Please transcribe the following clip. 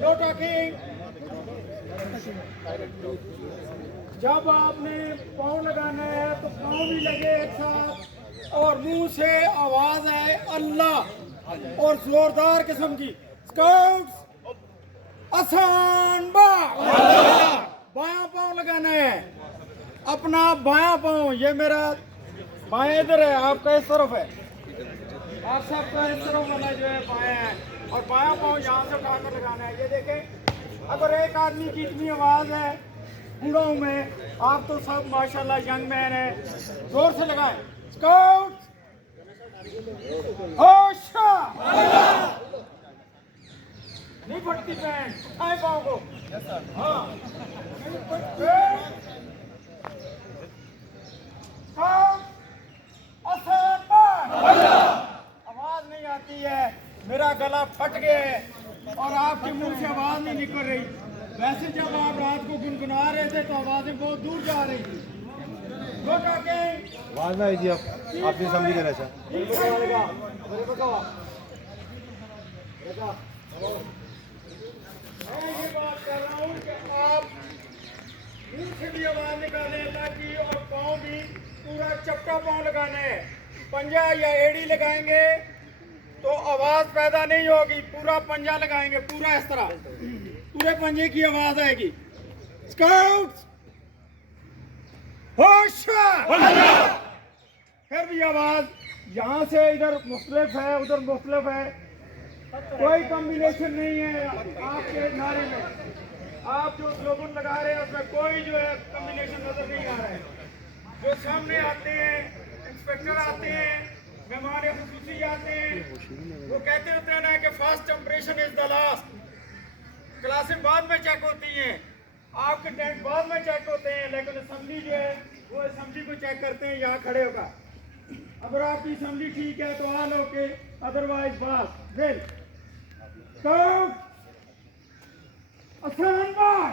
No talking. जब आपने पाँव लगाना है तो पाँव भी लगे एक साथ और मुंह से आवाज है अल्लाह और जोरदार किस्म की। स्काउट्स आसान बायां पाँव लगाना है, अपना बायां पाँव, ये मेरा बायां इधर है, आपका इस तरफ है, आप सबका इस तरफ वाला जो है बायां है और बायां पाँव यहाँ से उठाकर लगाना है। ये देखें, अगर एक आदमी की इतनी आवाज है बूढ़ों में, आप तो सब माशाल्लाह यंग मैन है, जोर से लगाएं। स्काउट होशा नहीं फटती पैंट, उठाए पाँव को। हाँ आवाज नहीं आती है, मेरा गला फट गया है और आपके मुंह से आवाज नहीं निकल रही। वैसे जब आप रात को गुनगुना रहे थे तो आवाजें बहुत दूर जा रही थी। आवाज ना आई जी, आप नहीं समझ लेना चाहिए। मैं ये बात कर रहा हूँ कि आप मुंह से भी आवाज निकालें अल्लाह की और पाँव भी पूरा चपटा पाँव लगाना है। पंजा या एड़ी लगाएंगे तो आवाज पैदा नहीं होगी, पूरा पंजा लगाएंगे, पूरा इस तरह पूरे पंजे की आवाज आएगी। स्काउट्स होशियार, फिर भी आवाज यहाँ से इधर मुख्तलिफ है, उधर मुख्तलिफ है, कोई कॉम्बिनेशन नहीं है आपके नारे में। आप जो स्लोगन लगा रहे हैं उसमें कोई जो है कॉम्बिनेशन नजर नहीं आ रहा है। जो सामने आते हैं, इंस्पेक्टर आते हैं, मेहमान खुसूसी आते हैं, वो कहते होते हैं ना कि first impression is the last. क्लासें बाद में चेक होती हैं, आपके टेंट बाद में चेक होते हैं, लेकिन असेंबली जो है वो असेंबली को चेक करते हैं यहाँ खड़े होकर। अगर आपकी असेंबली ठीक है तो ऑल ओके, अदरवाइज बात फिर आसान बात।